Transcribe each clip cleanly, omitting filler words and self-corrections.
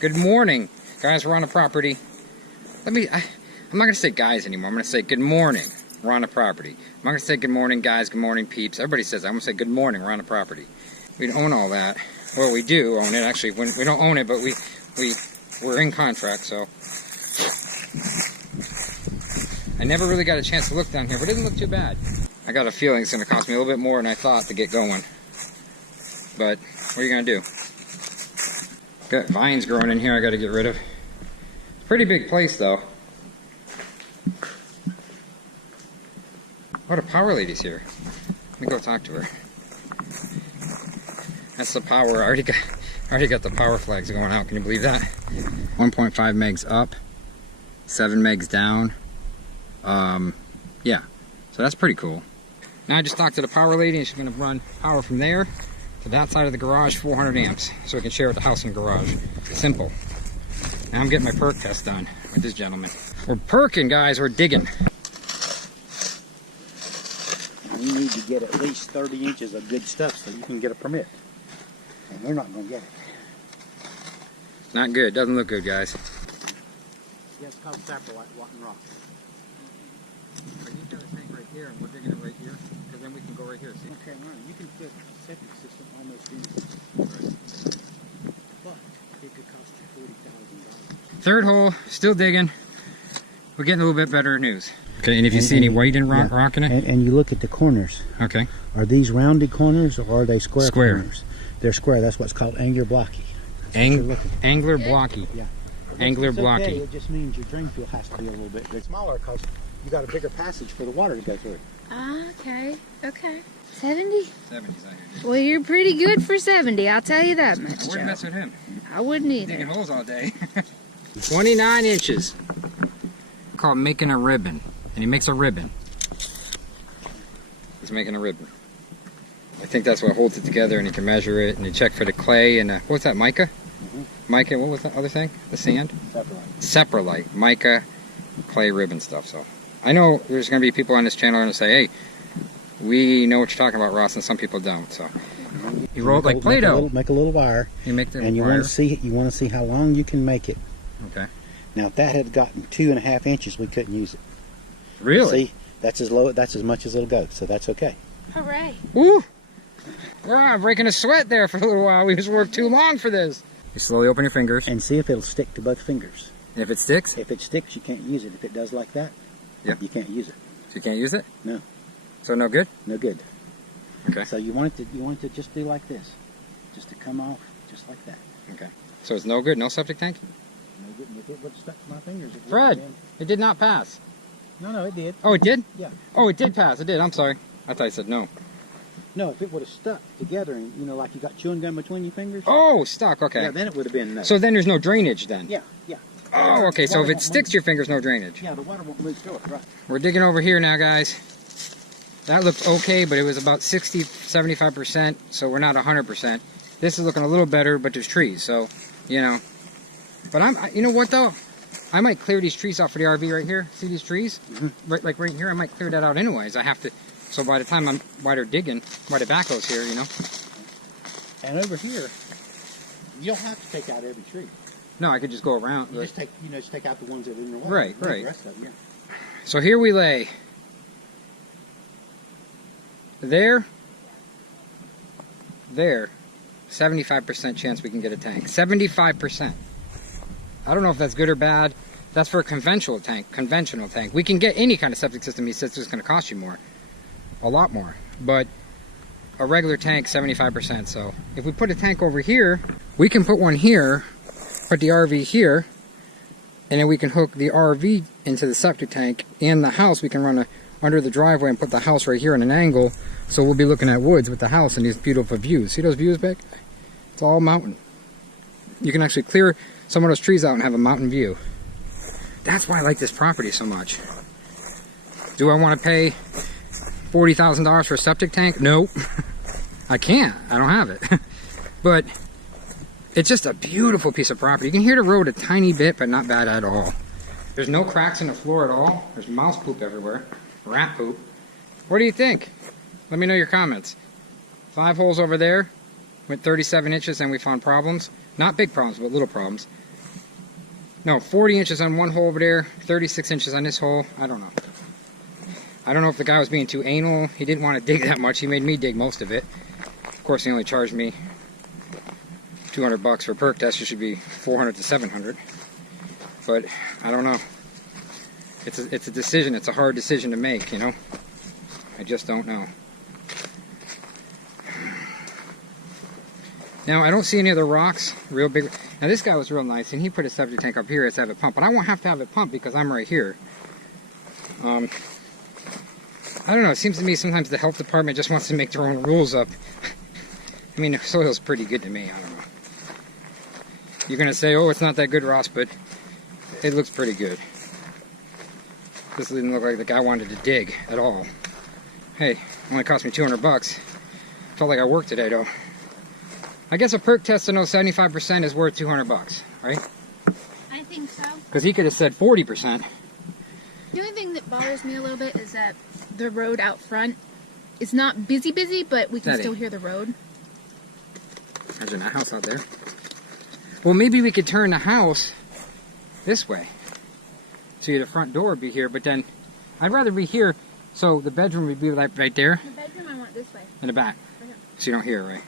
Good morning, guys. We're on a property. I'm not gonna say guys anymore. I'm gonna say good morning. We're on a property. I'm not gonna say good morning, guys. Good morning, peeps. Everybody says that. I'm gonna say good morning. We're on a property. We don't own all that. Well, we do own it. Actually, we don't own it, but we're in contract. So I never really got a chance to look down here, but it doesn't look too bad. I got a feeling it's gonna cost me a little bit more than I thought to get going. But what are you gonna do? Got vines growing in here I gotta get rid of. Pretty big place though. Oh, the power lady's here. Let me go talk to her. That's the power. I already got the power flags going out. Can you believe that? 1.5 megs up, 7 megs down. Yeah, so that's pretty cool. Now I just talked to the power lady and she's gonna run power from there to that side of the garage, 400 amps, so we can share with the house and garage. Simple. Now I'm getting my perk test done with this gentleman. We're perking, guys. We're digging. You need to get at least 30 inches of good stuff so you can get a permit. And they're not going to get it. Not good. Doesn't look good, guys. Yeah, it's called saprolite, rotten rock. I need to have a tank right here, and we're digging it right here, because then we can go right here. See? Okay, right. You can fit a septic system almost in. Right. But it could cost you $40,000. Third hole, still digging. We're getting a little bit better news. Okay, and if you see any white in rock in it? And you look at the corners. Okay. Are these rounded corners or are they square corners? Square. They're square. That's what's called angular blocky. Angler blocky. Yeah. Angler blocky. Okay. It just means your drain field has to be a little bit smaller because you got a bigger passage for the water to go through. Ah, okay. Okay. 70? 70's out here. Well, you're pretty good for 70, I'll tell you that much, I wouldn't mess with him. I wouldn't either. Digging holes all day. 29 inches. Called making a ribbon. And he makes a ribbon. He's making a ribbon. I think that's what holds it together, and you can measure it, and you check for the clay, and what's that, mica? Mica, what was that other thing? The sand? Saprolite. Mica, clay ribbon stuff. So I know there's going to be people on this channel going to say, hey, we know what you're talking about, Ross, and some people don't. So you roll it like Play-Doh. Make a little wire. You make the and you wire. want to see how long you can make it. Okay. Now if that had gotten 2.5 inches, we couldn't use it. Really? See, that's as low. That's as much as it'll go. So that's okay. Hooray. Woo! Ah, breaking a sweat there for a little while. We just worked too long for this. You slowly open your fingers. And see if it'll stick to both fingers. And if it sticks? If it sticks, you can't use it. If it does like that, yeah, you can't use it. So you can't use it? No. So no good? No good. Okay. So you want it to just do like this, just to come off just like that. Okay. So it's no good. No septic tank? No good. If it would have stuck to my fingers, it would Fred, have been. it did not pass. No, it did. Oh, it did? Yeah. Oh, it did pass. It did. I'm sorry. I thought you said no. No, if it would have stuck together and, like you got chewing gum between your fingers. Oh, stuck. Okay. Yeah, then it would have been no. So then there's no drainage then? Yeah. Oh, okay. So if it sticks to your fingers, no drainage. Yeah, the water won't move through it, right. We're digging over here now, guys. That looked okay, but it was about 60, 75%, so we're not 100%. This is looking a little better, but there's trees, so, But you know what, though? I might clear these trees out for the RV right here. See these trees? Mm-hmm. Right, like right here, I might clear that out anyways. I have to, so by the time while they're digging, while the backhoe's here, And over here, you don't have to take out every tree. No, I could just go around. You just take out the ones that are in the way. Right. The rest of them, yeah. So here we lay. There, 75% chance we can get a tank. 75%. I don't know if that's good or bad. That's for a conventional tank. We can get any kind of septic system. He says it's going to cost you more. A lot more. But a regular tank, 75%. So if we put a tank over here, we can put one here, put the RV here, and then we can hook the RV into the septic tank. In the house, we can run under the driveway and put the house right here in an angle. So we'll be looking at woods with the house and these beautiful views. See those views back? It's all mountain. You can actually clear some of those trees out and have a mountain view. That's why I like this property so much. Do I want to pay $40,000 for a septic tank? No. I can't. I don't have it. But it's just a beautiful piece of property. You can hear the road a tiny bit, but not bad at all. There's no cracks in the floor at all. There's mouse poop everywhere. Rat poop. What do you think? Let me know your comments. 5 holes over there. Went 37 inches and we found problems. Not big problems, but little problems. No, 40 inches on one hole over there, 36 inches on this hole. I don't know. I don't know if the guy was being too anal. He didn't want to dig that much. He made me dig most of it. Of course, he only charged me $200 for perk test. It should be 400 to 700. But I don't know. It's a decision. It's a hard decision to make, you know. I just don't know. Now, I don't see any other rocks, real big. Now, this guy was real nice, and he put a septic tank up here to have it pumped. But I won't have to have it pumped because I'm right here. I don't know. It seems to me sometimes the health department just wants to make their own rules up. I mean, the soil's pretty good to me. I don't know. You're going to say, oh, it's not that good, Ross, but it looks pretty good. This didn't look like the guy wanted to dig at all. Hey, only cost me $200. Felt like I worked today, though. I guess a perk test to know 75% is worth $200, right? I think so. Because he could have said 40%. The only thing that bothers me a little bit is that the road out front is not busy, but we can still hear the road. There's a house out there. Well, maybe we could turn the house this way. So the front door would be here, but then I'd rather be here, so the bedroom would be like right there. The bedroom I want this way. In the back. Okay. So you don't hear it, right?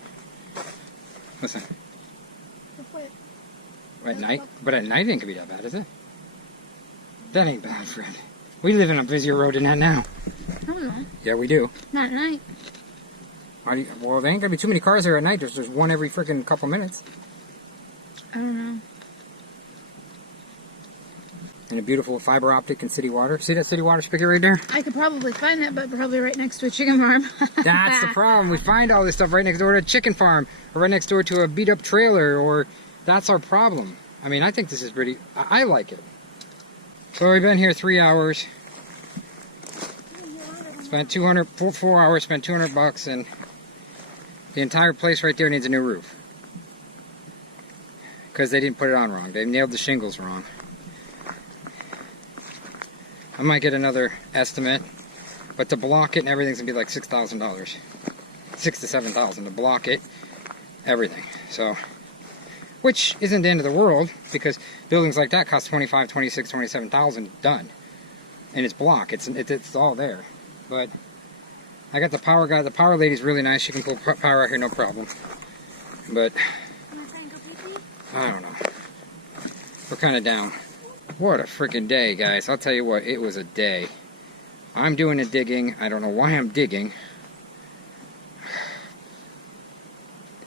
Listen. This way. At night? But at night it ain't gonna be that bad, is it? That ain't bad, Fred. We live in a busier road than that now. I don't know. Yeah, we do. Not at night. Well, there ain't gonna be too many cars there at night. There's one every freaking couple minutes. I don't know. And a beautiful fiber optic and city water. See that city water spigot right there? I could probably find that, but probably right next to a chicken farm. That's the problem. We find all this stuff right next door to a chicken farm, or right next door to a beat up trailer, or that's our problem. I mean, I think this is pretty, I like it. So we've been here 3 hours. Spent 4 hours, spent $200, and the entire place right there needs a new roof. Because they didn't put it on wrong. They nailed the shingles wrong. I might get another estimate, but to block it and everything's gonna be like $6,000. $6,000 to $7,000 to block it, everything. So, which isn't the end of the world, because buildings like that cost $25,000, $26,000, $27,000 done. And it's block, it's all there. But I got the power guy, the power lady's really nice, she can pull power out here no problem. But I don't know. We're kind of down. What a freaking day, guys. I'll tell you what, it was a day. I'm doing the digging. I don't know why I'm digging.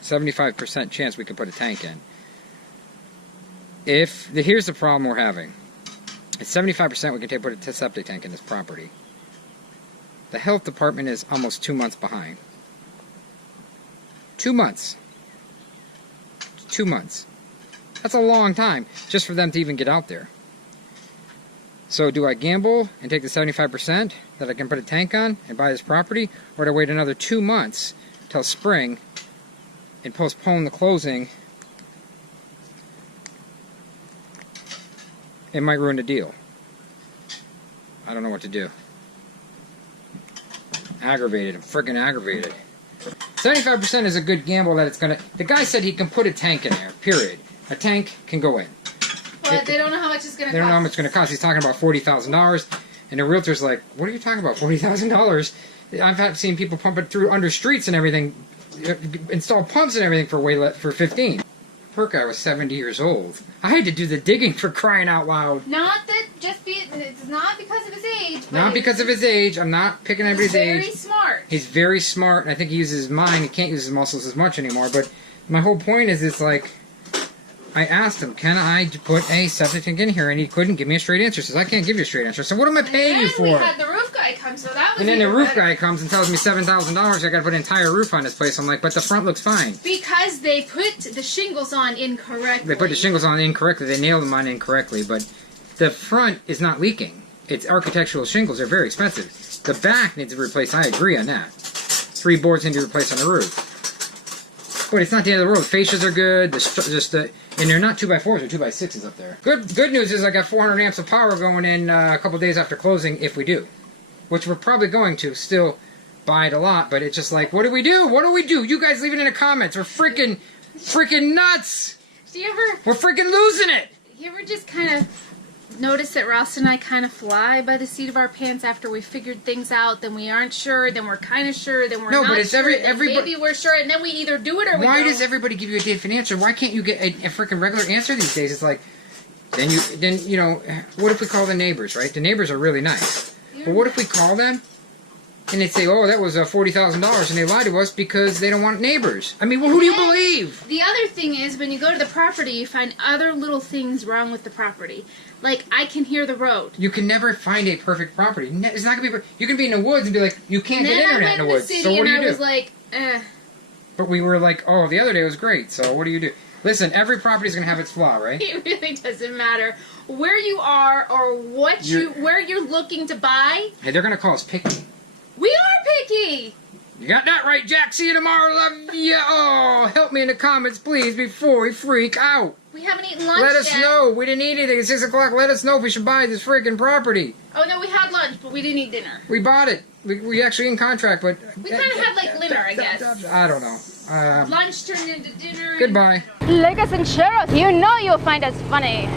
75% chance we could put a tank in. Here's the problem we're having. It's 75% we can put a septic tank in this property. The health department is almost 2 months behind. 2 months. 2 months. That's a long time just for them to even get out there. So do I gamble and take the 75% that I can put a tank on and buy this property, or do I wait another 2 months till spring and postpone the closing? It might ruin the deal. I don't know what to do. Aggravated. I'm freaking aggravated. 75% is a good gamble that it's gonna... The guy said he can put a tank in there, period. A tank can go in. But they don't know how much it's going to cost. They don't know how much it's going to cost. He's talking about $40,000. And the realtor's like, what are you talking about, $40,000? I've seen people pump it through under streets and everything, install pumps and everything for 15. Perk guy was 70 years old. I had to do the digging for crying out loud. Not that it's not because of his age. Not because of his age. I'm not picking anybody's age. He's very smart. He's very smart, and I think he uses his mind. He can't use his muscles as much anymore. But my whole point is, it's like, I asked him, can I put a septic tank in here? And he couldn't give me a straight answer. He says, I can't give you a straight answer. So what am I paying you for? And then we had the roof guy come, so that was And then the roof guy comes and tells me $7,000 I got to put an entire roof on this place. I'm like, but the front looks fine. Because they put the shingles on incorrectly. They put the shingles on incorrectly. They nailed them on incorrectly. But the front is not leaking. It's architectural shingles. They're very expensive. The back needs to be replaced. I agree on that. 3 boards need to be replaced on the roof. But it's not the end of the world. Fascias are good. And they're not 2x4s, they're 2x6s up there. Good news is I got 400 amps of power going in a couple days after closing, if we do. Which we're probably going to still buy it a lot, but it's just like, what do we do? What do we do? You guys leave it in the comments. We're freaking nuts. Do you ever... We're freaking losing it. You ever just kind of notice that Ross and I kind of fly by the seat of our pants after we figured things out, then we aren't sure, then we're kind of sure, then we're No, not but it's sure, then everybody. maybe we're sure, and then we either do it or we Why don't. does everybody give you a different answer? Why can't you get a freaking regular answer these days? It's like, then you know, what if we call the neighbors, right? The neighbors are really nice. But what if we call them and they say, oh, that was $40,000, and they lie to us because they don't want neighbors? I mean, well, who do you believe? The other thing is, when you go to the property, you find other little things wrong with the property. Like, I can hear the road. You can never find a perfect property. It's not gonna be. You can be in the woods and be like, you can't get internet in the woods. So what do you do? I was like, But we were like, oh, the other day was great. So what do you do? Listen, every property is gonna have its flaw, right? It really doesn't matter where you are or where you're looking to buy. Hey, they're gonna call us picky. We are picky. You got that right, Jack. See you tomorrow. Love you. Oh, help me in the comments, please, before we freak out. We haven't eaten lunch Let us yet. know. We didn't eat anything at 6 o'clock. Let us know if we should buy this freaking property. Oh, no, we had lunch, but we didn't eat dinner. We bought it. We actually in contract, but... We kind of had, like, dinner, I guess. I don't know. Lunch turned into dinner. Goodbye. Like us and share us. You know you'll find us funny.